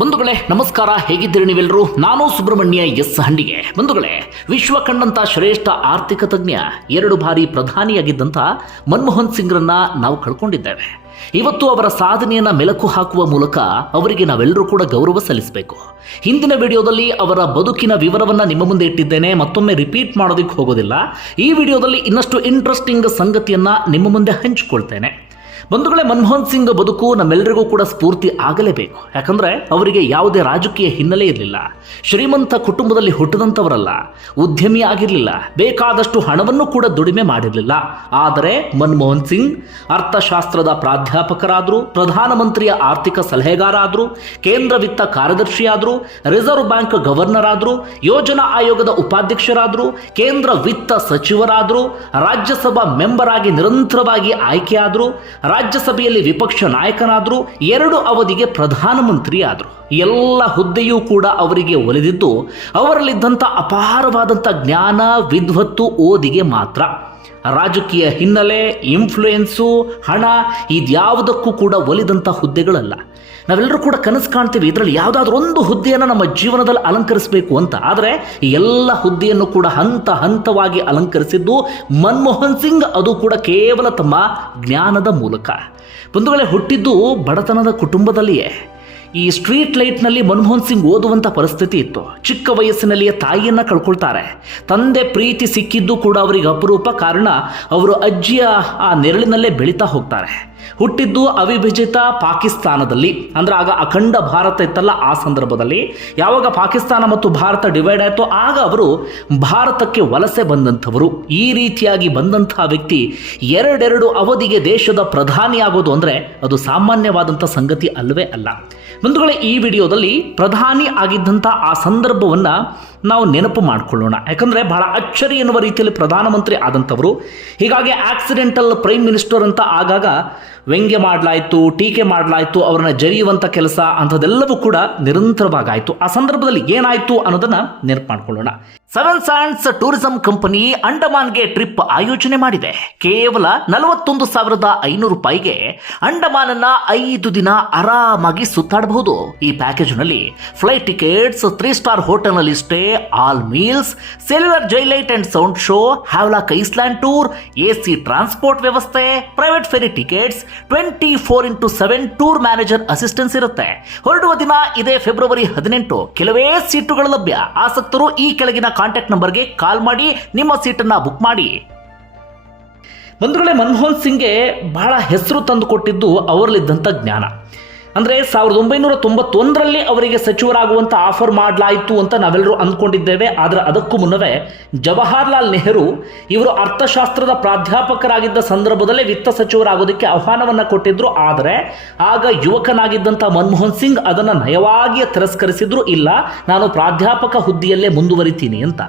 ಬಂಧುಗಳೇ, ನಮಸ್ಕಾರ. ಹೇಗಿದ್ದೀರಿ ನೀವೆಲ್ಲರೂ ನಾನು ಸುಬ್ರಹ್ಮಣ್ಯ ಎಸ್ ಹಂಡಿಗೆ. ಬಂಧುಗಳೇ, ವಿಶ್ವ ಕಂಡಂತ ಶ್ರೇಷ್ಠ ಆರ್ಥಿಕ ತಜ್ಞ, ಎರಡು ಬಾರಿ ಪ್ರಧಾನಿಯಾಗಿದ್ದಂಥ ಮನಮೋಹನ್ ಸಿಂಗ್ರನ್ನ ನಾವು ಕಳ್ಕೊಂಡಿದ್ದೇವೆ. ಇವತ್ತು ಅವರ ಸಾಧನೆಯನ್ನ ಮೆಲುಕು ಹಾಕುವ ಮೂಲಕ ಅವರಿಗೆ ನಾವೆಲ್ಲರೂ ಕೂಡ ಗೌರವ ಸಲ್ಲಿಸಬೇಕು. ಹಿಂದಿನ ವಿಡಿಯೋದಲ್ಲಿ ಅವರ ಬದುಕಿನ ವಿವರವನ್ನ ನಿಮ್ಮ ಮುಂದೆ ಇಟ್ಟಿದ್ದೇನೆ, ಮತ್ತೊಮ್ಮೆ ರಿಪೀಟ್ ಮಾಡೋದಕ್ಕೆ ಹೋಗೋದಿಲ್ಲ. ಈ ವಿಡಿಯೋದಲ್ಲಿ ಇನ್ನಷ್ಟು ಇಂಟ್ರೆಸ್ಟಿಂಗ್ ಸಂಗತಿಯನ್ನ ನಿಮ್ಮ ಮುಂದೆ ಹಂಚಿಕೊಳ್ತೇನೆ. ಬಂಧುಗಳೇ ಮನಮೋಹನ್ ಸಿಂಗ್ ಬದುಕು ನಮ್ಮೆಲ್ಲರಿಗೂ ಕೂಡ ಸ್ಫೂರ್ತಿ ಆಗಲೇಬೇಕು. ಯಾಕಂದ್ರೆ ಅವರಿಗೆ ಯಾವುದೇ ರಾಜಕೀಯ ಹಿನ್ನೆಲೆ ಇರಲಿಲ್ಲ. ಶ್ರೀಮಂತ ಕುಟುಂಬದಲ್ಲಿ ಹುಟ್ಟಿದಂಥವರಲ್ಲ. ಉದ್ಯಮಿ ಆಗಿರಲಿಲ್ಲ. ಬೇಕಾದಷ್ಟು ಹಣವನ್ನು ಕೂಡ ದುಡಿಮೆ ಮಾಡಿರಲಿಲ್ಲ. ಆದರೆ ಮನಮೋಹನ್ ಸಿಂಗ್ ಅರ್ಥಶಾಸ್ತ್ರದ ಪ್ರಾಧ್ಯಾಪಕರಾದರು, ಪ್ರಧಾನಮಂತ್ರಿಯ ಆರ್ಥಿಕ ಸಲಹೆಗಾರ ಆದರು ಕೇಂದ್ರ ವಿತ್ತ ಕಾರ್ಯದರ್ಶಿಯಾದರು, ರಿಸರ್ವ್ ಬ್ಯಾಂಕ್ ಗವರ್ನರ್ ಆದರು ಯೋಜನಾ ಆಯೋಗದ ಉಪಾಧ್ಯಕ್ಷರಾದರು, ಕೇಂದ್ರ ವಿತ್ತ ಸಚಿವರಾದರು, ರಾಜ್ಯಸಭಾ ಮೆಂಬರ್ ಆಗಿ ನಿರಂತರವಾಗಿ ಆಯ್ಕೆಯಾದರು ರಾಜ್ಯಸಭೆಯಲ್ಲಿ ವಿಪಕ್ಷ ನಾಯಕನಾದರು, ಎರಡು ಅವಧಿಗೆ ಪ್ರಧಾನಮಂತ್ರಿ ಆದರು ಎಲ್ಲ ಹುದ್ದೆಯೂ ಕೂಡ ಅವರಿಗೆ ಒಲಿದಿದ್ದು, ಅವರಲ್ಲಿದ್ದಂಥ ಅಪಾರವಾದಂಥ ಜ್ಞಾನ, ವಿದ್ವತ್ತು, ಓದಿಗೆ ಮಾತ್ರ. ರಾಜಕೀಯ ಹಿನ್ನೆಲೆ ಇನ್ಫ್ಲುಯೆನ್ಸು ಹಣ ಇದ್ಯಾವುದಕ್ಕೂ ಕೂಡ ಒಲಿದಂಥ ಹುದ್ದೆಗಳಲ್ಲ. ನಾವೆಲ್ಲರೂ ಕೂಡ ಕನಸು ಕಾಣ್ತೀವಿ, ಇದರಲ್ಲಿ ಯಾವುದಾದ್ರೂ ಒಂದು ಹುದ್ದೆಯನ್ನು ನಮ್ಮ ಜೀವನದಲ್ಲಿ ಅಲಂಕರಿಸಬೇಕು ಅಂತ. ಆದರೆ ಎಲ್ಲ ಹುದ್ದೆಯನ್ನು ಕೂಡ ಹಂತ ಹಂತವಾಗಿ ಅಲಂಕರಿಸಿದ್ದು ಮನಮೋಹನ್ ಸಿಂಗ್, ಅದು ಕೂಡ ಕೇವಲ ತಮ್ಮ ಜ್ಞಾನದ ಮೂಲಕ. ಬಂಧುಗಳೇ, ಹುಟ್ಟಿದ್ದು ಬಡತನದ ಕುಟುಂಬದಲ್ಲಿಯೇ. ಈ ಸ್ಟ್ರೀಟ್ ಲೈಟ್ನಲ್ಲಿ ಮನಮೋಹನ್ ಸಿಂಗ್ ಓದುವಂಥ ಪರಿಸ್ಥಿತಿ ಇತ್ತು. ಚಿಕ್ಕ ವಯಸ್ಸಿನಲ್ಲಿಯೇ ತಾಯಿಯನ್ನು ಕಳ್ಕೊಳ್ತಾರೆ. ತಂದೆ ಪ್ರೀತಿ ಸಿಕ್ಕಿದ್ದು ಕೂಡ ಅವರಿಗೆ ಅಪರೂಪ ಕಾರಣ. ಅವರು ಅಜ್ಜಿಯ ಆ ನೆರಳಿನಲ್ಲೇ ಬೆಳೀತಾ ಹೋಗ್ತಾರೆ. ಹುಟ್ಟಿದ್ದು ಅವಿಭಜಿತ ಪಾಕಿಸ್ತಾನದಲ್ಲಿ. ಅಂದ್ರೆ ಆಗ ಅಖಂಡ ಭಾರತ ಇತ್ತಲ್ಲ ಆ ಸಂದರ್ಭದಲ್ಲಿ. ಯಾವಾಗ ಪಾಕಿಸ್ತಾನ ಮತ್ತು ಭಾರತ ಡಿವೈಡ್ ಆಯಿತು ಆಗ ಅವರು ಭಾರತಕ್ಕೆ ವಲಸೆ ಬಂದಂಥವರು. ಈ ರೀತಿಯಾಗಿ ಬಂದಂತಹ ವ್ಯಕ್ತಿ ಎರಡೆರಡು ಅವಧಿಗೆ ದೇಶದ ಪ್ರಧಾನಿ ಆಗೋದು ಅಂದರೆ ಅದು ಸಾಮಾನ್ಯವಾದಂಥ ಸಂಗತಿ ಅಲ್ಲವೇ ಅಲ್ಲ. ಬಂಧುಗಳೇ, ಈ ವಿಡಿಯೋದಲ್ಲಿ ಪ್ರಧಾನಿ ಆಗಿದ್ದಂಥ ಆ ಸಂದರ್ಭವನ್ನು ನಾವು ನೆನಪು ಮಾಡಿಕೊಳ್ಳೋಣ. ಯಾಕಂದರೆ ಬಹಳ ಅಚ್ಚರಿ ಎನ್ನುವ ರೀತಿಯಲ್ಲಿ ಪ್ರಧಾನಮಂತ್ರಿ ಆದಂಥವರು. ಹೀಗಾಗಿ ಆಕ್ಸಿಡೆಂಟಲ್ ಪ್ರೈಮ್ ಮಿನಿಸ್ಟರ್ ಅಂತ ಆಗಾಗ ವ್ಯಂಗ್ಯ ಮಾಡಲಾಯಿತು, ಟೀಕೆ ಮಾಡಲಾಯಿತು, ಅವರನ್ನ ಜರಿಯುವಂಥ ಕೆಲಸ ಅಂಥದ್ದೆಲ್ಲವೂ ಕೂಡ ನಿರಂತರವಾಗಾಯಿತು ಆ ಸಂದರ್ಭದಲ್ಲಿ ಏನಾಯಿತು ಅನ್ನೋದನ್ನ ನೆನಪು ಮಾಡ್ಕೊಳ್ಳೋಣ. ಸೆವೆನ್ ಸ್ಯಾಂಡ್ಸ್ ಟೂರಿಸಂ ಕಂಪನಿ ಅಂಡಮಾನ್ಗೆ ಟ್ರಿಪ್ ಆಯೋಜನೆ ಮಾಡಿದೆ. ಕೇವಲ ನಲವತ್ತೊಂದು ಸಾವಿರದ ಐನೂರು ರೂಪಾಯಿಗೆ ಅಂಡಮಾನನ್ನ ಐದು ದಿನ ಆರಾಮಾಗಿ ಸುತ್ತಾಡಬಹುದು. ಈ ಪ್ಯಾಕೇಜ್ನಲ್ಲಿ ಫ್ಲೈಟ್ ಟಿಕೆಟ್ಸ್ ತ್ರೀ ಸ್ಟಾರ್ ಹೋಟೆಲ್ನಲ್ಲಿ stay all meals cellular jail light and sound show Havelock island tour A C transport ವ್ಯವಸ್ಥೆ private ferry tickets twenty four into seven tour manager assistance ಇರುತ್ತೆ. ಹೊರಡುವ ದಿನ ಇದೇ ಫೆಬ್ರವರಿ ಹದಿನೆಂಟು. ಕೆಲವೇ ಸೀಟುಗಳು ಲಭ್ಯ. ಆಸಕ್ತರು ಈ ಕೆಳಗಿನ ಕಾಂಟ್ಯಾಕ್ಟ್ ನಂಬರ್ಗೆ ಕಾಲ್ ಮಾಡಿ, ನಿಮ್ಮ ಸೀಟನ್ನ ಬುಕ್ ಮಾಡಿ. ಬಂಧುಗಳೇ, ಮನಮೋಹನ್ ಸಿಂಗ್ಗೆ ಬಹಳ ಹೆಸರು ತಂದು ಕೊಟ್ಟಿದ್ದು ಅವರಲ್ಲಿದ್ದಂಥ ಜ್ಞಾನ. ಅಂದರೆ ಸಾವಿರದ ಒಂಬೈನೂರ ತೊಂಬತ್ತೊಂದರಲ್ಲಿ ಅವರಿಗೆ ಸಚಿವರಾಗುವಂಥ ಆಫರ್ ಮಾಡಲಾಯಿತು ಅಂತ ನಾವೆಲ್ಲರೂ ಅಂದ್ಕೊಂಡಿದ್ದೇವೆ. ಆದರೆ ಅದಕ್ಕೂ ಮುನ್ನವೇ ಜವಾಹರ್ಲಾಲ್ ನೆಹರು ಇವರು ಅರ್ಥಶಾಸ್ತ್ರದ ಪ್ರಾಧ್ಯಾಪಕರಾಗಿದ್ದ ಸಂದರ್ಭದಲ್ಲೇ ವಿತ್ತ ಸಚಿವರಾಗೋದಕ್ಕೆ ಆಹ್ವಾನವನ್ನು ಕೊಟ್ಟಿದ್ದರು ಆದರೆ ಆಗ ಯುವಕನಾಗಿದ್ದಂಥ ಮನಮೋಹನ್ ಸಿಂಗ್ ಅದನ್ನು ನಯವಾಗಿ ತಿರಸ್ಕರಿಸಿದ್ರು. ಇಲ್ಲ, ನಾನು ಪ್ರಾಧ್ಯಾಪಕ ಹುದ್ದೆಯಲ್ಲೇ ಮುಂದುವರಿತೀನಿ ಅಂತ.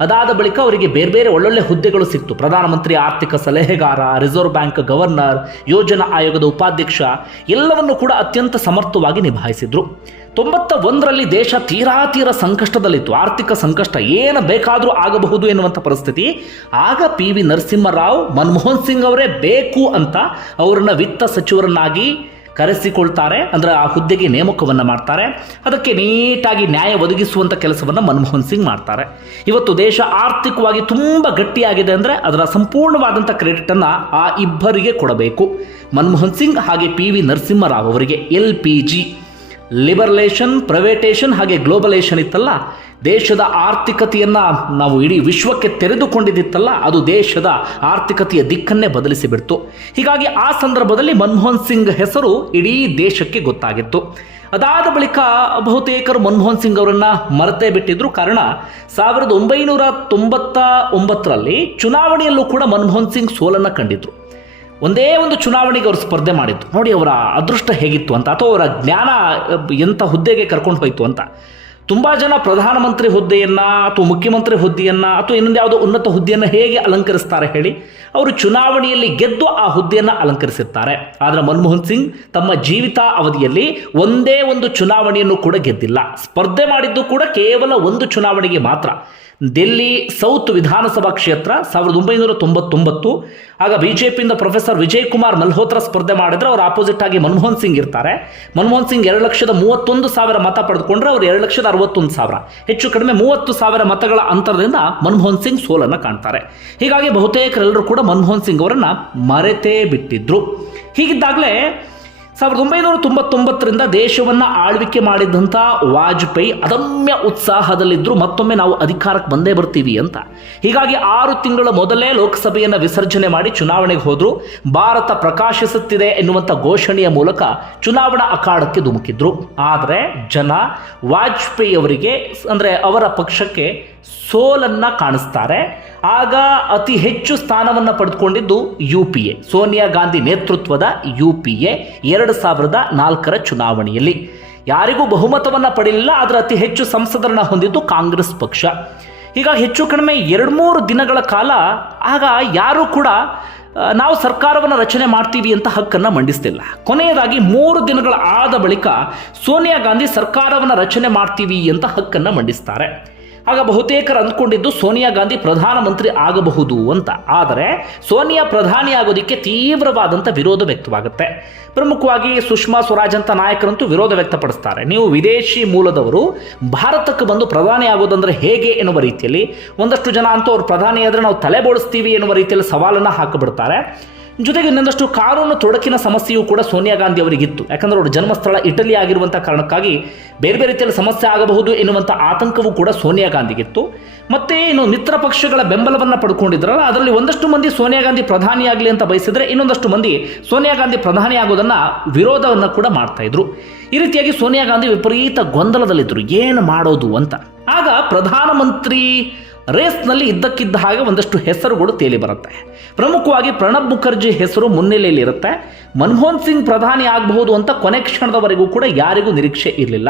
ಅದಾದ ಬಳಿಕ ಅವರಿಗೆ ಬೇರೆ ಬೇರೆ ಒಳ್ಳೊಳ್ಳೆ ಹುದ್ದೆಗಳು ಸಿಕ್ತು. ಪ್ರಧಾನಮಂತ್ರಿ ಆರ್ಥಿಕ ಸಲಹೆಗಾರ ರಿಸರ್ವ್ ಬ್ಯಾಂಕ್ ಗವರ್ನರ್ ಯೋಜನಾ ಆಯೋಗದ ಉಪಾಧ್ಯಕ್ಷ ಎಲ್ಲವನ್ನು ಕೂಡ ಅತ್ಯಂತ ಸಮರ್ಥವಾಗಿ ನಿಭಾಯಿಸಿದ್ರು. ತೊಂಬತ್ತ ಒಂದರಲ್ಲಿ ದೇಶ ತೀರಾ ತೀರ ಸಂಕಷ್ಟದಲ್ಲಿತ್ತು. ಆರ್ಥಿಕ ಸಂಕಷ್ಟ ಏನು ಬೇಕಾದರೂ ಆಗಬಹುದು ಎನ್ನುವಂಥ ಪರಿಸ್ಥಿತಿ. ಆಗ ಪಿ ವಿ ನರಸಿಂಹರಾವ್, ಮನಮೋಹನ್ ಸಿಂಗ್ ಅವರೇ ಬೇಕು ಅಂತ ಅವರನ್ನ ವಿತ್ತ ಸಚಿವರನ್ನಾಗಿ ಕರೆಸಿಕೊಳ್ತಾರೆ. ಅಂದರೆ ಆ ಹುದ್ದೆಗೆ ನೇಮಕವನ್ನು ಮಾಡ್ತಾರೆ. ಅದಕ್ಕೆ ನೀಟಾಗಿ ನ್ಯಾಯ ಒದಗಿಸುವಂಥ ಕೆಲಸವನ್ನು ಮನಮೋಹನ್ ಸಿಂಗ್ ಮಾಡ್ತಾರೆ. ಇವತ್ತು ದೇಶ ಆರ್ಥಿಕವಾಗಿ ತುಂಬ ಗಟ್ಟಿಯಾಗಿದೆ ಅಂದರೆ ಅದರ ಸಂಪೂರ್ಣವಾದಂಥ ಕ್ರೆಡಿಟನ್ನು ಆ ಇಬ್ಬರಿಗೆ ಕೊಡಬೇಕು. ಮನಮೋಹನ್ ಸಿಂಗ್ ಹಾಗೆ ಪಿ ವಿ ನರಸಿಂಹರಾವ್ ಅವರಿಗೆ, L P G. Liberalisation privatisation ಹಾಗೆ ಗ್ಲೋಬಲೇಷನ್ ಇತ್ತಲ್ಲ, ದೇಶದ ಆರ್ಥಿಕತೆಯನ್ನು ನಾವು ಇಡೀ ವಿಶ್ವಕ್ಕೆ ತೆರೆದುಕೊಂಡಿದ್ದಿತ್ತಲ್ಲ, ಅದು ದೇಶದ ಆರ್ಥಿಕತೆಯ ದಿಕ್ಕನ್ನೇ ಬದಲಿಸಿಬಿಡ್ತು ಹೀಗಾಗಿ ಆ ಸಂದರ್ಭದಲ್ಲಿ ಮನಮೋಹನ್ ಸಿಂಗ್ ಹೆಸರು ಇಡೀ ದೇಶಕ್ಕೆ ಗೊತ್ತಾಗಿತ್ತು. ಅದಾದ ಬಳಿಕ ಬಹುತೇಕರು ಮನಮೋಹನ್ ಸಿಂಗ್ ಅವರನ್ನು ಮರೆತೇ ಬಿಟ್ಟಿದ್ರು. ಕಾರಣ, ಸಾವಿರದ ಒಂಬೈನೂರ ತೊಂಬತ್ತ ಒಂಬತ್ತರಲ್ಲಿ ಚುನಾವಣೆಯಲ್ಲೂ ಕೂಡ ಮನಮೋಹನ್ ಸಿಂಗ್ ಸೋಲನ್ನು ಕಂಡಿದ್ರು. ಒಂದೇ ಒಂದು ಚುನಾವಣೆಗೆ ಅವರು ಸ್ಪರ್ಧೆ ಮಾಡಿತ್ತು ನೋಡಿ ಅವರ ಅದೃಷ್ಟ ಹೇಗಿತ್ತು ಅಂತ, ಅಥವಾ ಅವರ ಜ್ಞಾನ ಎಂಥ ಹುದ್ದೆಗೆ ಕರ್ಕೊಂಡು ಹೋಯಿತು ಅಂತ. ತುಂಬ ಜನ ಪ್ರಧಾನಮಂತ್ರಿ ಹುದ್ದೆಯನ್ನು, ಅಥವಾ ಮುಖ್ಯಮಂತ್ರಿ ಹುದ್ದೆಯನ್ನು, ಅಥವಾ ಇನ್ನೊಂದು ಯಾವುದೋ ಉನ್ನತ ಹುದ್ದೆಯನ್ನು ಹೇಗೆ ಅಲಂಕರಿಸ್ತಾರೆ ಹೇಳಿ, ಅವರು ಚುನಾವಣೆಯಲ್ಲಿ ಗೆದ್ದು ಆ ಹುದ್ದೆಯನ್ನು ಅಲಂಕರಿಸಿರ್ತಾರೆ. ಆದರೆ ಮನಮೋಹನ್ ಸಿಂಗ್ ತಮ್ಮ ಜೀವಿತ ಅವಧಿಯಲ್ಲಿ ಒಂದೇ ಒಂದು ಚುನಾವಣೆಯನ್ನು ಕೂಡ ಗೆದ್ದಿಲ್ಲ. ಸ್ಪರ್ಧೆ ಮಾಡಿದ್ದು ಕೂಡ ಕೇವಲ ಒಂದು ಚುನಾವಣೆಗೆ ಮಾತ್ರ. ದಿಲ್ಲಿ ಸೌತ್ ವಿಧಾನಸಭಾ ಕ್ಷೇತ್ರ ಸಾವಿರದ ಒಂಬೈನೂರ ತೊಂಬತ್ತೊಂಬತ್ತು. ಆಗ ಬಿಜೆಪಿಯಿಂದ ಪ್ರೊಫೆಸರ್ ವಿಜಯ್ ಕುಮಾರ್ ಮಲ್ಹೋತ್ರ ಸ್ಪರ್ಧೆ ಮಾಡಿದ್ರೆ ಅವ್ರ ಆಪೋಸಿಟ್ ಆಗಿ ಮನಮೋಹನ್ ಸಿಂಗ್ ಇರ್ತಾರೆ. ಮನಮೋಹನ್ ಸಿಂಗ್ ಎರಡು ಲಕ್ಷದ ಮೂವತ್ತೊಂದು ಸಾವಿರ ಮತ ಪಡೆದುಕೊಂಡ್ರೆ ಅವರು ಎರಡು ಲಕ್ಷದ ಅರವತ್ತೊಂದು ಸಾವಿರ. ಹೆಚ್ಚು ಕಡಿಮೆ ಮೂವತ್ತು ಸಾವಿರ ಮತಗಳ ಅಂತರದಿಂದ ಮನಮೋಹನ್ ಸಿಂಗ್ ಸೋಲನ್ನು ಕಾಣ್ತಾರೆ. ಹೀಗಾಗಿ ಬಹುತೇಕರೆಲ್ಲರೂ ಕೂಡ ಮನಮೋಹನ್ ಸಿಂಗ್ ಅವರನ್ನು ಮರೆತೇ ಬಿಟ್ಟಿದ್ರು. ಹೀಗಿದ್ದಾಗಲೇ ಸಾವಿರದ ಒಂಬೈನೂರ ತೊಂಬತ್ತೊಂಬತ್ತರಿಂದ ದೇಶವನ್ನು ಆಳ್ವಿಕೆ ಮಾಡಿದಂಥ ವಾಜಪೇಯಿ ಅದಮ್ಯ ಉತ್ಸಾಹದಲ್ಲಿದ್ದರೂ ಮತ್ತೊಮ್ಮೆ ನಾವು ಅಧಿಕಾರಕ್ಕೆ ಬಂದೇ ಬರ್ತೀವಿ ಅಂತ. ಹೀಗಾಗಿ ಆರು ತಿಂಗಳ ಮೊದಲೇ ಲೋಕಸಭೆಯನ್ನು ವಿಸರ್ಜನೆ ಮಾಡಿ ಚುನಾವಣೆಗೆ ಹೋದರು. ಭಾರತ ಪ್ರಕಾಶಿಸುತ್ತಿದೆ ಎನ್ನುವಂಥ ಘೋಷಣೆಯ ಮೂಲಕ ಚುನಾವಣಾ ಅಖಾಡಕ್ಕೆ ಧುಮುಕಿದ್ರು. ಆದರೆ ಜನ ವಾಜಪೇಯಿ ಅವರಿಗೆ, ಅಂದರೆ ಅವರ ಪಕ್ಷಕ್ಕೆ ಸೋಲನ್ನ ಕಾಣಿಸ್ತಾರೆ. ಆಗ ಅತಿ ಹೆಚ್ಚು ಸ್ಥಾನವನ್ನು ಪಡೆದುಕೊಂಡಿದ್ದು U P A. Sonia Gandhi ನೇತೃತ್ವದ ಯು ಪಿ ಎ ಎರಡು ಸಾವಿರದ ನಾಲ್ಕರ ಚುನಾವಣೆಯಲ್ಲಿ. ಯಾರಿಗೂ ಬಹುಮತವನ್ನು ಪಡೆಯಲಿಲ್ಲ ಆದರೆ ಅತಿ ಹೆಚ್ಚು ಸಂಸದರನ್ನ ಹೊಂದಿದ್ದು ಕಾಂಗ್ರೆಸ್ ಪಕ್ಷ. ಈಗ ಹೆಚ್ಚು ಕಡಿಮೆ ಎರಡು ಮೂರು ದಿನಗಳ ಕಾಲ ಆಗ ಯಾರೂ ಕೂಡ ನಾವು ಸರ್ಕಾರವನ್ನು ರಚನೆ ಮಾಡ್ತೀವಿ ಅಂತ ಹಕ್ಕನ್ನು ಮಂಡಿಸ್ತಿಲ್ಲ. ಕೊನೆಯದಾಗಿ ಮೂರು ದಿನಗಳ ಆದ ಬಳಿಕ ಸೋನಿಯಾ ಗಾಂಧಿ ಸರ್ಕಾರವನ್ನು ರಚನೆ ಮಾಡ್ತೀವಿ ಅಂತ ಹಕ್ಕನ್ನು ಮಂಡಿಸ್ತಾರೆ. ಆಗ ಬಹುತೇಕರು ಅಂದ್ಕೊಂಡಿದ್ದು ಸೋನಿಯಾ ಗಾಂಧಿ ಪ್ರಧಾನಮಂತ್ರಿ ಆಗಬಹುದು ಅಂತ. ಆದರೆ ಸೋನಿಯಾ ಪ್ರಧಾನಿ ಆಗೋದಕ್ಕೆ ತೀವ್ರವಾದಂಥ ವಿರೋಧ ವ್ಯಕ್ತವಾಗುತ್ತೆ. ಪ್ರಮುಖವಾಗಿ ಸುಷ್ಮಾ ಸ್ವರಾಜ್ ಅಂತ ನಾಯಕರಂತೂ ವಿರೋಧ ವ್ಯಕ್ತಪಡಿಸ್ತಾರೆ. ನೀವು ವಿದೇಶಿ ಮೂಲದವರು, ಭಾರತಕ್ಕೆ ಬಂದು ಪ್ರಧಾನಿ ಆಗೋದಂದ್ರೆ ಹೇಗೆ ಎನ್ನುವ ರೀತಿಯಲ್ಲಿ ಒಂದಷ್ಟು ಜನ ಅಂತೂ ಅವ್ರು ಪ್ರಧಾನಿ ಆದರೆ ನಾವು ತಲೆ ಬೋಳಿಸ್ತೀವಿ ಎನ್ನುವ ರೀತಿಯಲ್ಲಿ ಸವಾಲನ್ನು ಹಾಕಿಬಿಡ್ತಾರೆ ಜೊತೆಗೆ ಇನ್ನೊಂದಷ್ಟು ಕಾನೂನು ತೊಡಕಿನ ಸಮಸ್ಯೆಯೂ ಕೂಡ ಸೋನಿಯಾ ಗಾಂಧಿ ಅವರಿಗಿತ್ತು. ಯಾಕಂದ್ರೆ ಅವರ ಜನ್ಮಸ್ಥಳ ಇಟಲಿ ಆಗಿರುವಂಥ ಕಾರಣಕ್ಕಾಗಿ ಬೇರೆ ಬೇರೆ ರೀತಿಯಲ್ಲಿ ಸಮಸ್ಯೆ ಆಗಬಹುದು ಎನ್ನುವಂಥ ಆತಂಕವೂ ಕೂಡ ಸೋನಿಯಾ ಗಾಂಧಿಗಿತ್ತು. ಮತ್ತೆ ಇನ್ನು ಮಿತ್ರ ಪಕ್ಷಗಳ ಬೆಂಬಲವನ್ನು ಪಡ್ಕೊಂಡಿದ್ರಲ್ಲ, ಅದರಲ್ಲಿ ಒಂದಷ್ಟು ಮಂದಿ ಸೋನಿಯಾ ಗಾಂಧಿ ಪ್ರಧಾನಿಯಾಗಲಿ ಅಂತ ಬಯಸಿದ್ರೆ ಇನ್ನೊಂದಷ್ಟು ಮಂದಿ ಸೋನಿಯಾ ಗಾಂಧಿ ಪ್ರಧಾನಿ ಆಗೋದನ್ನ ವಿರೋಧವನ್ನು ಕೂಡ ಮಾಡ್ತಾ ಇದ್ರು. ಈ ರೀತಿಯಾಗಿ ಸೋನಿಯಾ ಗಾಂಧಿ ವಿಪರೀತ ಗೊಂದಲದಲ್ಲಿದ್ದರು ಏನು ಮಾಡೋದು ಅಂತ. ಆಗ ಪ್ರಧಾನಮಂತ್ರಿ ರೇಸ್ನಲ್ಲಿ ಇದ್ದಕ್ಕಿದ್ದ ಹಾಗೆ ಒಂದಷ್ಟು ಹೆಸರುಗಳು ತೇಲಿ ಬರುತ್ತೆ. ಪ್ರಮುಖವಾಗಿ ಪ್ರಣಬ್ ಮುಖರ್ಜಿ ಹೆಸರು ಮುನ್ನೆಲೆಯಲ್ಲಿರುತ್ತೆ. ಮನಮೋಹನ್ ಸಿಂಗ್ ಪ್ರಧಾನಿ ಆಗಬಹುದು ಅಂತ ಕೊನೆ ಕ್ಷಣದವರೆಗೂ ಕೂಡ ಯಾರಿಗೂ ನಿರೀಕ್ಷೆ ಇರಲಿಲ್ಲ.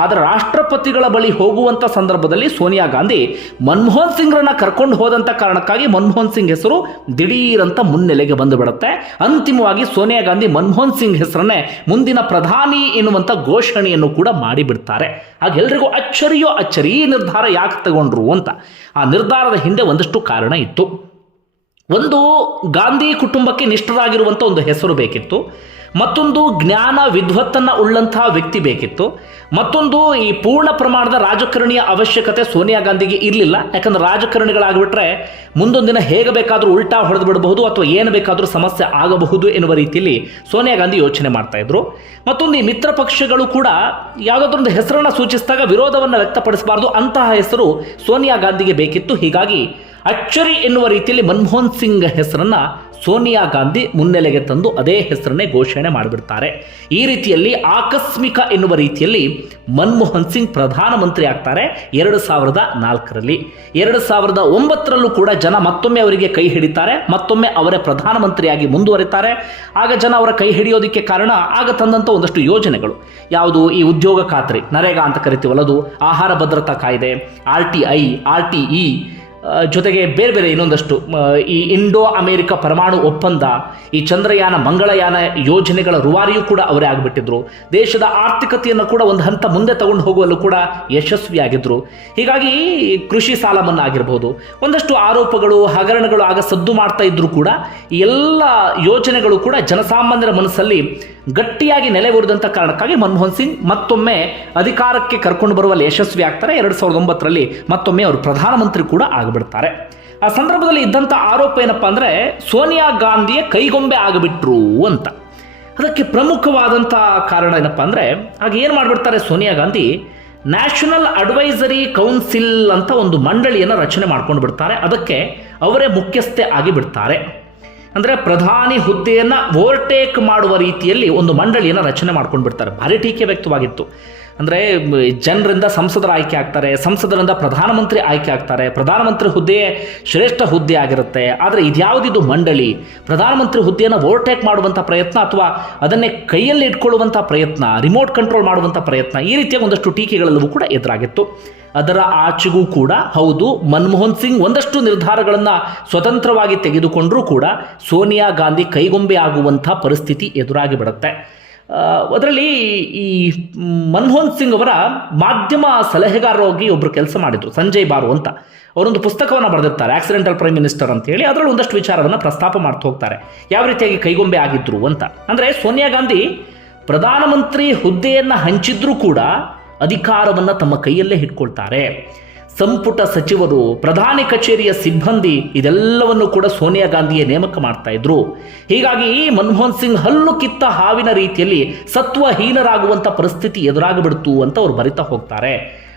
ಆದರೆ ರಾಷ್ಟ್ರಪತಿಗಳ ಬಳಿ ಹೋಗುವಂಥ ಸಂದರ್ಭದಲ್ಲಿ ಸೋನಿಯಾ ಗಾಂಧಿ ಮನಮೋಹನ್ ಸಿಂಗ್ರನ್ನ ಕರ್ಕೊಂಡು ಹೋದಂಥ ಕಾರಣಕ್ಕಾಗಿ ಮನಮೋಹನ್ ಸಿಂಗ್ ಹೆಸರು ದಿಢೀರಂತ ಮುನ್ನೆಲೆಗೆ ಬಂದು ಬಿಡುತ್ತೆ ಅಂತಿಮವಾಗಿ ಸೋನಿಯಾ ಗಾಂಧಿ ಮನಮೋಹನ್ ಸಿಂಗ್ ಹೆಸರನ್ನೇ ಮುಂದಿನ ಪ್ರಧಾನಿ ಎನ್ನುವಂಥ ಘೋಷಣೆಯನ್ನು ಕೂಡ ಮಾಡಿಬಿಡ್ತಾರೆ. ಹಾಗೆ ಎಲ್ರಿಗೂ ಅಚ್ಚರಿಯೋ ಅಚ್ಚರಿ ಈ ನಿರ್ಧಾರ ಯಾಕೆ ತಗೊಂಡ್ರು ಅಂತ. ಆ ನಿರ್ಧಾರದ ಹಿಂದೆ ಒಂದಷ್ಟು ಕಾರಣ ಇತ್ತು. ಒಂದು ಗಾಂಧಿ ಕುಟುಂಬಕ್ಕೆ ನಿಷ್ಠರಾಗಿರುವಂಥ ಒಂದು ಹೆಸರು ಬೇಕಿತ್ತು. ಮತ್ತೊಂದು ಜ್ಞಾನ ವಿದ್ವತ್ತನ್ನು ಉಳ್ಳಂತಹ ವ್ಯಕ್ತಿ ಬೇಕಿತ್ತು. ಮತ್ತೊಂದು ಈ ಪೂರ್ಣ ಪ್ರಮಾಣದ ರಾಜಕಾರಣಿಯ ಅವಶ್ಯಕತೆ ಸೋನಿಯಾ ಗಾಂಧಿಗೆ ಇರಲಿಲ್ಲ. ಯಾಕಂದ್ರೆ ರಾಜಕಾರಣಿಗಳಾಗ್ಬಿಟ್ರೆ ಮುಂದೊಂದು ದಿನ ಹೇಗೆ ಬೇಕಾದರೂ ಉಲ್ಟಾ ಹೊಡೆದು ಬಿಡಬಹುದು ಅಥವಾ ಏನು ಬೇಕಾದರೂ ಸಮಸ್ಯೆ ಆಗಬಹುದು ಎನ್ನುವ ರೀತಿಯಲ್ಲಿ ಸೋನಿಯಾ ಗಾಂಧಿ ಯೋಚನೆ ಮಾಡ್ತಾ ಇದ್ರು. ಮತ್ತೊಂದು ಈ ಮಿತ್ರ ಪಕ್ಷಗಳು ಕೂಡ ಯಾವುದಾದ್ರೊಂದು ಹೆಸರನ್ನು ಸೂಚಿಸಿದಾಗ ವಿರೋಧವನ್ನು ವ್ಯಕ್ತಪಡಿಸಬಾರ್ದು ಅಂತಹ ಹೆಸರು ಸೋನಿಯಾ ಗಾಂಧಿಗೆ ಬೇಕಿತ್ತು. ಹೀಗಾಗಿ ಅಚ್ಚರಿ ಎನ್ನುವ ರೀತಿಯಲ್ಲಿ ಮನಮೋಹನ್ ಸಿಂಗ್ ಹೆಸರನ್ನ ಸೋನಿಯಾ ಗಾಂಧಿ ಮುನ್ನೆಲೆಗೆ ತಂದು ಅದೇ ಹೆಸರನ್ನೇ ಘೋಷಣೆ ಮಾಡಿಬಿಡ್ತಾರೆ. ಈ ರೀತಿಯಲ್ಲಿ ಆಕಸ್ಮಿಕ ಎನ್ನುವ ರೀತಿಯಲ್ಲಿ ಮನಮೋಹನ್ ಸಿಂಗ್ ಪ್ರಧಾನಮಂತ್ರಿ ಆಗ್ತಾರೆ ಎರಡು ಸಾವಿರದ ನಾಲ್ಕರಲ್ಲಿ. ಎರಡು ಸಾವಿರದ ಒಂಬತ್ತರಲ್ಲೂ ಕೂಡ ಜನ ಮತ್ತೊಮ್ಮೆ ಅವರಿಗೆ ಕೈ ಹಿಡಿತಾರೆ, ಮತ್ತೊಮ್ಮೆ ಅವರೇ ಪ್ರಧಾನಮಂತ್ರಿಯಾಗಿ ಮುಂದುವರಿತಾರೆ. ಆಗ ಜನ ಅವರ ಕೈ ಹಿಡಿಯೋದಕ್ಕೆ ಕಾರಣ ಆಗ ತಂದಂಥ ಒಂದಷ್ಟು ಯೋಜನೆಗಳು. ಯಾವುದು? ಈ ಉದ್ಯೋಗ ಖಾತ್ರಿ. ನರೇಗಾ ಅಂತ ಕರಿತೀವಲ್ಲದು ಆಹಾರ ಭದ್ರತಾ ಕಾಯ್ದೆ, R T I, R T E ಜೊತೆಗೆ ಬೇರೆ ಬೇರೆ ಇನ್ನೊಂದಷ್ಟು ಈ ಇಂಡೋ ಅಮೇರಿಕ ಪರಮಾಣು ಒಪ್ಪಂದ, ಈ ಚಂದ್ರಯಾನ ಮಂಗಳಯಾನ ಯೋಜನೆಗಳ ರುವಾರಿಯೂ ಕೂಡ ಅವರೇ ಆಗಿಬಿಟ್ಟಿದ್ರು. ದೇಶದ ಆರ್ಥಿಕತೆಯನ್ನು ಕೂಡ ಒಂದು ಹಂತ ಮುಂದೆ ತಗೊಂಡು ಹೋಗುವಲ್ಲೂ ಕೂಡ ಯಶಸ್ವಿಯಾಗಿದ್ದರು ಹೀಗಾಗಿ ಕೃಷಿ ಸಾಲ ಮನ್ನಾ ಆಗಿರ್ಬೋದು, ಒಂದಷ್ಟು ಆರೋಪಗಳು, ಹಗರಣಗಳು ಆಗ ಸದ್ದು ಮಾಡ್ತಾ ಇದ್ದರೂ ಕೂಡ ಎಲ್ಲ ಯೋಜನೆಗಳು ಕೂಡ ಜನಸಾಮಾನ್ಯರ ಮನಸ್ಸಲ್ಲಿ ಗಟ್ಟಿಯಾಗಿ ನೆಲೆ ಉರಿದಂಥ ಕಾರಣಕ್ಕಾಗಿ ಮನಮೋಹನ್ ಸಿಂಗ್ ಮತ್ತೊಮ್ಮೆ ಅಧಿಕಾರಕ್ಕೆ ಕರ್ಕೊಂಡು ಬರುವಲ್ಲಿ ಯಶಸ್ವಿ ಆಗ್ತಾರೆ ಎರಡು ಸಾವಿರದ ಒಂಬತ್ತರಲ್ಲಿ ಮತ್ತೊಮ್ಮೆ ಅವರು ಪ್ರಧಾನಮಂತ್ರಿ ಕೂಡ ಆಗಿಬಿಡ್ತಾರೆ ಆ ಸಂದರ್ಭದಲ್ಲಿ ಇದ್ದಂಥ ಆರೋಪ ಏನಪ್ಪ ಅಂದರೆ, ಸೋನಿಯಾ ಗಾಂಧಿಯ ಕೈಗೊಂಬೆ ಆಗಿಬಿಟ್ರು ಅಂತ. ಅದಕ್ಕೆ ಪ್ರಮುಖವಾದಂಥ ಕಾರಣ ಏನಪ್ಪ ಅಂದರೆ ಆಗ ಏನು ಮಾಡಿಬಿಡ್ತಾರೆ Sonia Gandhi? National advisory council ಅಂತ ಒಂದು ಮಂಡಳಿಯನ್ನು ರಚನೆ ಮಾಡ್ಕೊಂಡು ಬಿಡ್ತಾರೆ. ಅದಕ್ಕೆ ಅವರೇ ಮುಖ್ಯಸ್ಥೆ ಆಗಿಬಿಡ್ತಾರೆ ಅಂದರೆ ಪ್ರಧಾನಿ ಹುದ್ದೆಯನ್ನು ಓವರ್ಟೇಕ್ ಮಾಡುವ ರೀತಿಯಲ್ಲಿ ಒಂದು ಮಂಡಳಿಯನ್ನು ರಚನೆ ಮಾಡ್ಕೊಂಡು ಬಿಡ್ತಾರೆ. ಭಾರಿ ಟೀಕೆ ವ್ಯಕ್ತವಾಗಿತ್ತು. ಅಂದರೆ ಜನರಿಂದ ಸಂಸದರ ಆಯ್ಕೆ ಆಗ್ತಾರೆ, ಸಂಸದರಿಂದ ಪ್ರಧಾನಮಂತ್ರಿ ಆಯ್ಕೆ ಆಗ್ತಾರೆ, ಪ್ರಧಾನಮಂತ್ರಿ ಹುದ್ದೆ ಶ್ರೇಷ್ಠ ಹುದ್ದೆ ಆಗಿರುತ್ತೆ. ಆದರೆ ಇದ್ಯಾವುದಿದು ಮಂಡಳಿ? ಪ್ರಧಾನಮಂತ್ರಿ ಹುದ್ದೆಯನ್ನು ಓವರ್ಟೇಕ್ ಮಾಡುವಂಥ ಪ್ರಯತ್ನ ಅಥವಾ ಅದನ್ನೇ ಕೈಯಲ್ಲಿ ಇಟ್ಕೊಳ್ಳುವಂಥ ಪ್ರಯತ್ನ, ರಿಮೋಟ್ ಕಂಟ್ರೋಲ್ ಮಾಡುವಂಥ ಪ್ರಯತ್ನ, ಈ ರೀತಿಯ ಒಂದಷ್ಟು ಟೀಕೆಗಳೆಲ್ಲವೂ ಕೂಡ ಎದುರಾಗಿತ್ತು. ಅದರ ಆಚೆಗೂ ಕೂಡ ಹೌದು, ಮನಮೋಹನ್ ಸಿಂಗ್ ಒಂದಷ್ಟು ನಿರ್ಧಾರಗಳನ್ನು ಸ್ವತಂತ್ರವಾಗಿ ತೆಗೆದುಕೊಂಡರೂ ಕೂಡ ಸೋನಿಯಾ ಗಾಂಧಿ ಕೈಗೊಂಬೆ ಆಗುವಂಥ ಪರಿಸ್ಥಿತಿ ಎದುರಾಗಿ ಬಿಡುತ್ತೆ. ಅದರಲ್ಲಿ ಈ ಮನಮೋಹನ್ ಸಿಂಗ್ ಅವರ ಮಾಧ್ಯಮ ಸಲಹೆಗಾರರಾಗಿ ಒಬ್ಬರು ಕೆಲಸ ಮಾಡಿದ್ರು, ಸಂಜಯ್ ಬಾರು ಅಂತ. ಅವರೊಂದು ಪುಸ್ತಕವನ್ನು ಬರೆದಿರ್ತಾರೆ ಆಕ್ಸಿಡೆಂಟಲ್ ಪ್ರೈಮ್ ಮಿನಿಸ್ಟರ್ ಅಂತ ಹೇಳಿ. ಅದರಲ್ಲಿ ಒಂದಷ್ಟು ವಿಚಾರವನ್ನು ಪ್ರಸ್ತಾಪ ಮಾಡ್ತಾ ಹೋಗ್ತಾರೆ. ಯಾವ ರೀತಿಯಾಗಿ ಕೈಗೊಂಬೆ ಆಗಿದ್ರು ಅಂತ. ಅಂದರೆ ಸೋನಿಯಾ ಗಾಂಧಿ ಪ್ರಧಾನಮಂತ್ರಿ ಹುದ್ದೆಯನ್ನು ಹಂಚಿದ್ರೂ ಕೂಡ ಅಧಿಕಾರವನ್ನು ತಮ್ಮ ಕೈಯಲ್ಲೇ ಇಟ್ಕೊಳ್ತಾರೆ ಸಂಪುಟ ಸಚಿವರು, ಪ್ರಧಾನಿ ಕಚೇರಿಯ ಸಿಬ್ಬಂದಿ ಇದೆಲ್ಲವನ್ನು ಕೂಡ ಸೋನಿಯಾ ಗಾಂಧಿಯೇ ನೇಮಕ ಮಾಡ್ತಾ ಇದ್ರು. ಹೀಗಾಗಿ ಮನಮೋಹನ್ ಸಿಂಗ್ ಹಲ್ಲು ಕಿತ್ತ ಹಾವಿನ ರೀತಿಯಲ್ಲಿ ಸತ್ವಹೀನರಾಗುವಂಥ ಪರಿಸ್ಥಿತಿ ಎದುರಾಗಿಬಿಡ್ತು ಅಂತ ಅವ್ರು ಬರಿತಾ ಹೋಗ್ತಾರೆ.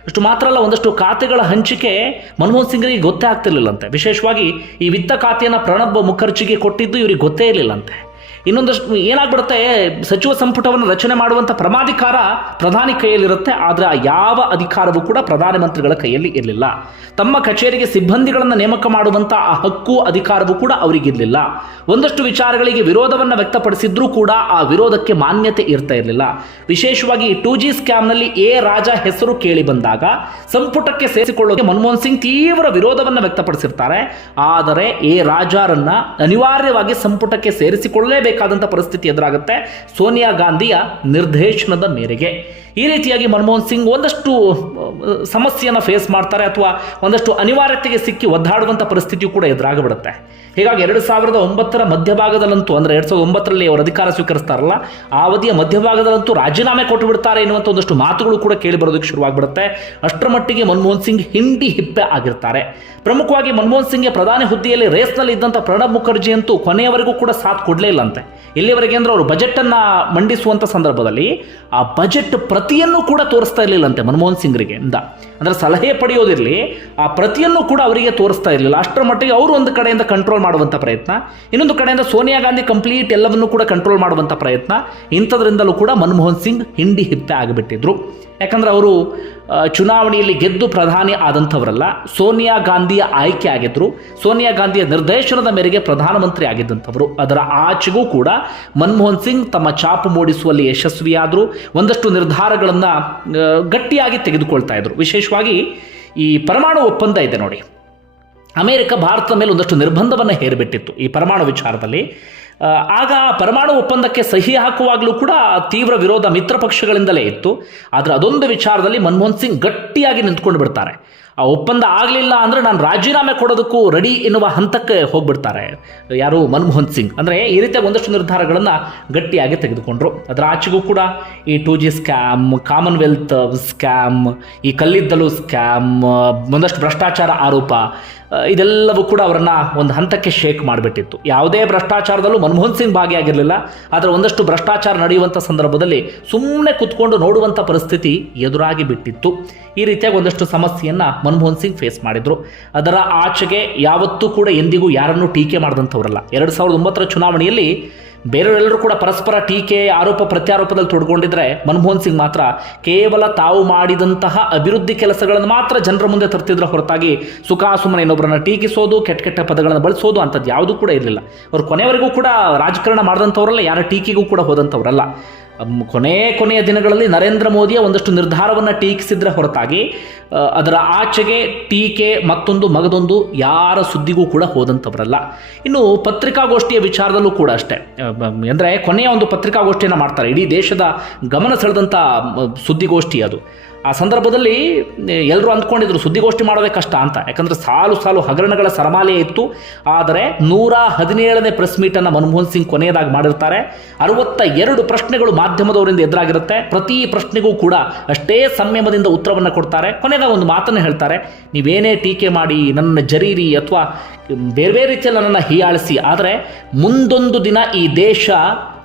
ಅಷ್ಟು ಮಾತ್ರ ಅಲ್ಲ, ಒಂದಷ್ಟು ಖಾತೆಗಳ ಹಂಚಿಕೆ ಮನಮೋಹನ್ ಸಿಂಗ್ರಿಗೆ ಗೊತ್ತೇ ಆಗ್ತಿರ್ಲಿಲ್ಲಂತೆ. ವಿಶೇಷವಾಗಿ ಈ ವಿತ್ತ ಖಾತೆಯನ್ನು ಪ್ರಣಬ್ ಮುಖರ್ಜಿಗೆ ಕೊಟ್ಟಿದ್ದು ಇವ್ರಿಗೆ ಗೊತ್ತೇ ಇರಲಿಲ್ಲಂತೆ. ಇನ್ನೊಂದಷ್ಟು ಏನಾಗ್ಬಿಡುತ್ತೆ, ಸಚಿವ ಸಂಪುಟವನ್ನು ರಚನೆ ಮಾಡುವಂಥ ಪ್ರಮಾಧಿಕಾರ ಪ್ರಧಾನಿ ಕೈಯಲ್ಲಿರುತ್ತೆ, ಆದರೆ ಆ ಯಾವ ಅಧಿಕಾರವೂ ಕೂಡ ಪ್ರಧಾನಮಂತ್ರಿಗಳ ಕೈಯಲ್ಲಿ ಇರಲಿಲ್ಲ. ತಮ್ಮ ಕಚೇರಿಗೆ ಸಿಬ್ಬಂದಿಗಳನ್ನು ನೇಮಕ ಮಾಡುವಂಥ ಆ ಹಕ್ಕು, ಅಧಿಕಾರವೂ ಕೂಡ ಅವರಿಗಿರಲಿಲ್ಲ. ಒಂದಷ್ಟು ವಿಚಾರಗಳಿಗೆ ವಿರೋಧವನ್ನು ವ್ಯಕ್ತಪಡಿಸಿದ್ರೂ ಕೂಡ ಆ ವಿರೋಧಕ್ಕೆ ಮಾನ್ಯತೆ ಇರ್ತಾ ಇರಲಿಲ್ಲ. ವಿಶೇಷವಾಗಿ ಟೂ ಜಿ ಸ್ಕ್ಯಾಮ್ನಲ್ಲಿ ಎ ರಾಜ ಹೆಸರು ಕೇಳಿ ಬಂದಾಗ ಸಂಪುಟಕ್ಕೆ ಸೇರಿಸಿಕೊಳ್ಳೋಕೆ ಮನಮೋಹನ್ ಸಿಂಗ್ ತೀವ್ರ ವಿರೋಧವನ್ನು ವ್ಯಕ್ತಪಡಿಸಿರ್ತಾರೆ. ಆದರೆ ಎ ರಾಜಾರನ್ನ ಅನಿವಾರ್ಯವಾಗಿ ಸಂಪುಟಕ್ಕೆ ಸೇರಿಸಿಕೊಳ್ಳಲೇಬೇಕಾದಂಥ ಪರಿಸ್ಥಿತಿ ಎದುರಾಗುತ್ತೆ. ಸೋನಿಯಾ ಗಾಂಧಿಯ ನಿರ್ದೇಶನದ ಮೇರೆಗೆ. ಈ ರೀತಿಯಾಗಿ ಮನಮೋಹನ್ ಸಿಂಗ್ ಒಂದಷ್ಟು ಸಮಸ್ಯೆಯನ್ನು ಫೇಸ್ ಮಾಡ್ತಾರೆ ಅಥವಾ ಒಂದಷ್ಟು ಅನಿವಾರ್ಯತೆಗೆ ಸಿಕ್ಕಿ ಒದ್ದಾಡುವಂಥ ಪರಿಸ್ಥಿತಿಯು ಕೂಡ ಎದುರಾಗಿಬಿಡುತ್ತೆ. ಹೀಗಾಗಿ ಎರಡು ಸಾವಿರದ ಒಂಬತ್ತರ ಮಧ್ಯಭಾಗದಲ್ಲಂತೂ ಅಂದರೆ ಎರಡು ಸಾವಿರದ ಒಂಬತ್ತರಲ್ಲಿ ಅವರು ಅಧಿಕಾರ ಸ್ವೀಕರಿಸ್ತಾರಲ್ಲ, ಆ ಅವಧಿಯ ಮಧ್ಯಭಾಗದಲ್ಲಂತೂ ರಾಜೀನಾಮೆ ಕೊಟ್ಟು ಬಿಡ್ತಾರೆ ಎನ್ನುವಂಥ ಒಂದಷ್ಟು ಮಾತುಗಳು ಕೂಡ ಕೇಳಿ ಬರೋದಕ್ಕೆ ಶುರುವಾಗಿಬಿಡುತ್ತೆ. ಅಷ್ಟರ ಮಟ್ಟಿಗೆ ಮನಮೋಹನ್ ಸಿಂಗ್ ಹಿಂಡಿ ಹಿಪ್ಪೆ ಆಗಿರ್ತಾರೆ. ಪ್ರಮುಖವಾಗಿ ಮನಮೋಹನ್ ಸಿಂಗ್ಗೆ ಪ್ರಧಾನಿ ಹುದ್ದೆಯಲ್ಲಿ ರೇಸ್ನಲ್ಲಿ ಇದ್ದಂಥ ಪ್ರಣಬ್ ಮುಖರ್ಜಿ ಅಂತೂ ಕೊನೆಯವರೆಗೂ ಕೂಡ ಸಾಥ್ ಕೊಡಲೇ ಇಲ್ಲಂತೆ. ಇಲ್ಲಿವರೆಗೆ ಅಂದರೆ ಅವರು ಬಜೆಟನ್ನು ಮಂಡಿಸುವಂಥ ಸಂದರ್ಭದಲ್ಲಿ ಆ ಬಜೆಟ್ ಪ್ರತಿಯನ್ನು ಕೂಡ ತೋರಿಸ್ತಾ ಇರಲಿಲ್ಲಂತೆ ಮನಮೋಹನ್ ಸಿಂಗ್ರಿಗೆ ಇಂದ ಅಂದರೆ ಸಲಹೆ ಪಡೆಯೋದಿರಲಿ, ಆ ಪ್ರತಿಯನ್ನು ಕೂಡ ಅವರಿಗೆ ತೋರಿಸ್ತಾ ಇರಲಿಲ್ಲ. ಅಷ್ಟರ ಮಟ್ಟಿಗೆ ಅವರು ಒಂದು ಕಡೆಯಿಂದ ಕಂಟ್ರೋಲ್ ಮಾಡುವಂಥ ಪ್ರಯತ್ನ, ಇನ್ನೊಂದು ಕಡೆಯಿಂದ ಸೋನಿಯಾ ಗಾಂಧಿ ಕಂಪ್ಲೀಟ್ ಎಲ್ಲವನ್ನೂ ಕೂಡ ಕಂಟ್ರೋಲ್ ಮಾಡುವಂಥ ಪ್ರಯತ್ನ, ಇಂಥದ್ರಿಂದಲೂ ಕೂಡ ಮನಮೋಹನ್ ಸಿಂಗ್ ಹಿಂಡಿ ಹಿತ್ತೆ ಆಗಿಬಿಟ್ಟಿದ್ರು. ಯಾಕಂದ್ರೆ ಅವರು ಚುನಾವಣೆಯಲ್ಲಿ ಗೆದ್ದು ಪ್ರಧಾನಿ ಆದಂಥವರಲ್ಲ, ಸೋನಿಯಾ ಗಾಂಧಿಯ ಆಯ್ಕೆ ಆಗಿದ್ದರು ಸೋನಿಯಾ ಗಾಂಧಿಯ ನಿರ್ದೇಶನದ ಮೇರೆಗೆ ಪ್ರಧಾನಮಂತ್ರಿ ಆಗಿದ್ದಂಥವರು. ಅದರ ಆಚೆಗೂ ಕೂಡ ಮನಮೋಹನ್ ಸಿಂಗ್ ತಮ್ಮ ಚಾಪು ಮೂಡಿಸುವಲ್ಲಿ ಯಶಸ್ವಿಯಾದರು. ಒಂದಷ್ಟು ನಿರ್ಧಾರಗಳನ್ನು ಗಟ್ಟಿಯಾಗಿ ತೆಗೆದುಕೊಳ್ತಾ ಇದ್ರು. ವಿಶೇಷವಾಗಿ ಈ ಪರಮಾಣು ಒಪ್ಪಂದ ಇದೆ ನೋಡಿ. ಅಮೆರಿಕ, ಭಾರತದ ಮೇಲೆ ಒಂದಷ್ಟು ನಿರ್ಬಂಧವನ್ನು ಹೇರಿಬಿಟ್ಟಿತ್ತು ಈ ಪರಮಾಣು ವಿಚಾರದಲ್ಲಿ. ಆಗ ಪರಮಾಣು ಒಪ್ಪಂದಕ್ಕೆ ಸಹಿ ಹಾಕುವಾಗಲೂ ಕೂಡ ತೀವ್ರ ವಿರೋಧ ಮಿತ್ರ ಪಕ್ಷಗಳಿಂದಲೇ ಇತ್ತು. ಆದರೆ ಅದೊಂದು ವಿಚಾರದಲ್ಲಿ ಮನಮೋಹನ್ ಸಿಂಗ್ ಗಟ್ಟಿಯಾಗಿ ನಿಂತ್ಕೊಂಡು ಬಿಡ್ತಾರೆ. ಆ ಒಪ್ಪಂದ ಆಗಲಿಲ್ಲ ಅಂದರೆ ನಾನು ರಾಜೀನಾಮೆ ಕೊಡೋದಕ್ಕೂ ರೆಡಿ ಎನ್ನುವ ಹಂತಕ್ಕೆ ಹೋಗ್ಬಿಡ್ತಾರೆ. ಯಾರು ಮನಮೋಹನ್ ಸಿಂಗ್. ಅಂದರೆ ಈ ರೀತಿಯ ಒಂದಷ್ಟು ನಿರ್ಧಾರಗಳನ್ನು ಗಟ್ಟಿಯಾಗಿ ತೆಗೆದುಕೊಂಡರು. ಅದರ ಆಚೆಗೂ ಕೂಡ ಈ two G scam commonwealth scam ಈ ಕಲ್ಲಿದ್ದಲು ಸ್ಕ್ಯಾಮ್ ಒಂದಷ್ಟು ಭ್ರಷ್ಟಾಚಾರ ಆರೋಪ ಇದೆಲ್ಲವೂ ಕೂಡ ಅವರನ್ನು ಒಂದು ಹಂತಕ್ಕೆ ಶೇಕ್ ಮಾಡಿಬಿಟ್ಟಿತ್ತು. ಯಾವುದೇ ಭ್ರಷ್ಟಾಚಾರದಲ್ಲೂ ಮನಮೋಹನ್ ಸಿಂಗ್ ಭಾಗಿಯಾಗಿರಲಿಲ್ಲ. ಆದರೆ ಒಂದಷ್ಟು ಭ್ರಷ್ಟಾಚಾರ ನಡೆಯುವಂಥ ಸಂದರ್ಭದಲ್ಲಿ ಸುಮ್ಮನೆ ಕುತ್ಕೊಂಡು ನೋಡುವಂಥ ಪರಿಸ್ಥಿತಿ ಎದುರಾಗಿ ಬಿಟ್ಟಿತ್ತು. ಈ ರೀತಿಯಾಗಿ ಒಂದಷ್ಟು ಸಮಸ್ಯೆಯನ್ನು ಮನಮೋಹನ್ ಸಿಂಗ್ ಫೇಸ್ ಮಾಡಿದ್ರು. ಅದರ ಆಚೆಗೆ ಯಾವತ್ತೂ ಕೂಡ ಎಂದಿಗೂ ಯಾರನ್ನೂ ಟೀಕೆ ಮಾಡಿದಂಥವರಲ್ಲ. ಎರಡು ಸಾವಿರದ ಒಂಬತ್ತರ ಚುನಾವಣೆಯಲ್ಲಿ ಬೇರೆಯವರೆಲ್ಲರೂ ಕೂಡ ಪರಸ್ಪರ ಟೀಕೆ, ಆರೋಪ, ಪ್ರತ್ಯಾರೋಪದಲ್ಲಿ ತೊಡ್ಕೊಂಡಿದ್ರೆ ಮನಮೋಹನ್ ಸಿಂಗ್ ಮಾತ್ರ ಕೇವಲ ತಾವು ಮಾಡಿದಂತಹ ಅಭಿವೃದ್ಧಿ ಕೆಲಸಗಳನ್ನು ಮಾತ್ರ ಜನರ ಮುಂದೆ ತರ್ತಿದ್ರ ಹೊರತಾಗಿ ಸುಖಾಸುಮ್ಮನೆ ಇನ್ನೊಬ್ಬರನ್ನ ಟೀಕಿಸೋದು, ಕೆಟ್ಟ ಕೆಟ್ಟ ಪದಗಳನ್ನು ಬಳಸೋದು ಅಂಥದ್ದು ಯಾವುದೂ ಕೂಡ ಇರಲಿಲ್ಲ. ಅವರು ಕೊನೆಯವರೆಗೂ ಕೂಡ ರಾಜಕಾರಣ ಮಾಡಿದಂಥವರಲ್ಲ, ಯಾರ ಟೀಕೆಗೂ ಕೂಡ ಹೋದಂಥವರಲ್ಲ. ಕೊನೆ ಕೊನೆಯ ದಿನಗಳಲ್ಲಿ ನರೇಂದ್ರ ಮೋದಿಯ ಒಂದಷ್ಟು ನಿರ್ಧಾರವನ್ನು ಟೀಕಿಸಿದ್ರೆ ಹೊರತಾಗಿ ಅದರ ಆಚೆಗೆ ಟೀಕೆ ಮತ್ತೊಂದು ಮಗದೊಂದು ಯಾರ ಸುದ್ದಿಗೂ ಕೂಡ ಹೋದಂಥವರಲ್ಲ. ಇನ್ನು ಪತ್ರಿಕಾಗೋಷ್ಠಿಯ ವಿಚಾರದಲ್ಲೂ ಕೂಡ ಅಷ್ಟೇ. ಅಂದರೆ ಕೊನೆಯ ಒಂದು ಪತ್ರಿಕಾಗೋಷ್ಠಿಯನ್ನು ಮಾಡ್ತಾರೆ. ಇಡೀ ದೇಶದ ಗಮನ ಸೆಳೆದಂಥ ಸುದ್ದಿಗೋಷ್ಠಿ ಅದು. ಆ ಸಂದರ್ಭದಲ್ಲಿ ಎಲ್ಲರೂ ಅಂದ್ಕೊಂಡಿದ್ರು ಸುದ್ದಿಗೋಷ್ಠಿ ಮಾಡೋದೇ ಕಷ್ಟ ಅಂತ. ಯಾಕಂದರೆ ಸಾಲು ಸಾಲು ಹಗರಣಗಳ ಸರಮಾಲೆ ಇತ್ತು. ಆದರೆ ನೂರ ಹದಿನೇಳನೇ ಪ್ರೆಸ್ ಮೀಟನ್ನು ಮನಮೋಹನ್ ಸಿಂಗ್ ಕೊನೆಯದಾಗಿ ಮಾಡಿರ್ತಾರೆ. ಅರವತ್ತ ಎರಡು ಪ್ರಶ್ನೆಗಳು ಮಾಧ್ಯಮದವರಿಂದ ಎದುರಾಗಿರುತ್ತೆ. ಪ್ರತಿ ಪ್ರಶ್ನೆಗೂ ಕೂಡ ಅಷ್ಟೇ ಸಂಯಮದಿಂದ ಉತ್ತರವನ್ನು ಕೊಡ್ತಾರೆ. ಕೊನೆಯದಾಗ ಒಂದು ಮಾತನ್ನು ಹೇಳ್ತಾರೆ. ನೀವೇನೇ ಟೀಕೆ ಮಾಡಿ ನನ್ನ ಜರೀರಿ ಅಥವಾ ಬೇರೆ ಬೇರೆ ರೀತಿಯಲ್ಲಿ ನನ್ನನ್ನು ಹೀಯಾಳಿಸಿ, ಆದರೆ ಮುಂದೊಂದು ದಿನ ಈ ದೇಶ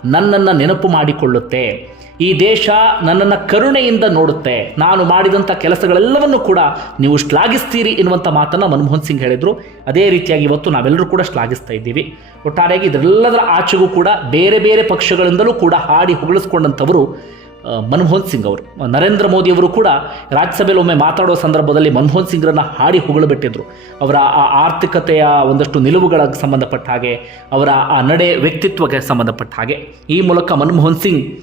ನನ್ನನ್ನು ನೆನಪು ಮಾಡಿಕೊಳ್ಳುತ್ತೆ. ಈ ದೇಶ ನನ್ನನ್ನು ಕರುಣೆಯಿಂದ ನೋಡುತ್ತೆ. ನಾನು ಮಾಡಿದಂಥ ಕೆಲಸಗಳೆಲ್ಲವನ್ನು ಕೂಡ ನೀವು ಶ್ಲಾಘಿಸ್ತೀರಿ ಎನ್ನುವಂಥ ಮಾತನ್ನು ಮನಮೋಹನ್ ಸಿಂಗ್ ಹೇಳಿದರು. ಅದೇ ರೀತಿಯಾಗಿ ಇವತ್ತು ನಾವೆಲ್ಲರೂ ಕೂಡ ಶ್ಲಾಘಿಸ್ತಾ ಇದ್ದೀವಿ. ಒಟ್ಟಾರೆಯಾಗಿ ಇದರೆಲ್ಲದರ ಆಚೆಗೂ ಕೂಡ ಬೇರೆ ಬೇರೆ ಪಕ್ಷಗಳಿಂದಲೂ ಕೂಡ ಹಾಡಿ ಹೊಗಳಿಸ್ಕೊಂಡಂಥವರು ಮನಮೋಹನ್ ಸಿಂಗ್ ಅವರು. ನರೇಂದ್ರ ಮೋದಿಯವರು ಕೂಡ ರಾಜ್ಯಸಭೆಯಲ್ಲಿ ಒಮ್ಮೆ ಮಾತಾಡೋ ಸಂದರ್ಭದಲ್ಲಿ ಮನಮೋಹನ್ ಸಿಂಗ್ರನ್ನ ಹಾಡಿ ಹೊಗಳಬಿಟ್ಟಿದ್ರು. ಅವರ ಆ ಆರ್ಥಿಕತೆಯ ಒಂದಷ್ಟು ನಿಲುವುಗಳಿಗೆ ಸಂಬಂಧಪಟ್ಟ ಹಾಗೆ, ಅವರ ಆ ನಡೆ ವ್ಯಕ್ತಿತ್ವಕ್ಕೆ ಸಂಬಂಧಪಟ್ಟ ಹಾಗೆ. ಈ ಮೂಲಕ ಮನಮೋಹನ್ ಸಿಂಗ್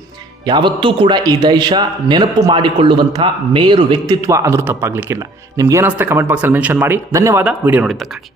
ಯಾವತ್ತೂ ಕೂಡ ಈ ದೇಶ ನೆನಪು ಮಾಡಿಕೊಳ್ಳುವಂಥ ಮೇರು ವ್ಯಕ್ತಿತ್ವ ಅಂದರೂ ತಪ್ಪಾಗಲಿಕ್ಕಿಲ್ಲ. ನಿಮ್ಗೆ ಏನಿಸ್ತಾ ಕಮೆಂಟ್ ಬಾಕ್ಸಲ್ಲಿ ಮೆನ್ಷನ್ ಮಾಡಿ. ಧನ್ಯವಾದ. ವಿಡಿಯೋ ನೋಡಿದ್ದಕ್ಕಾಗಿ.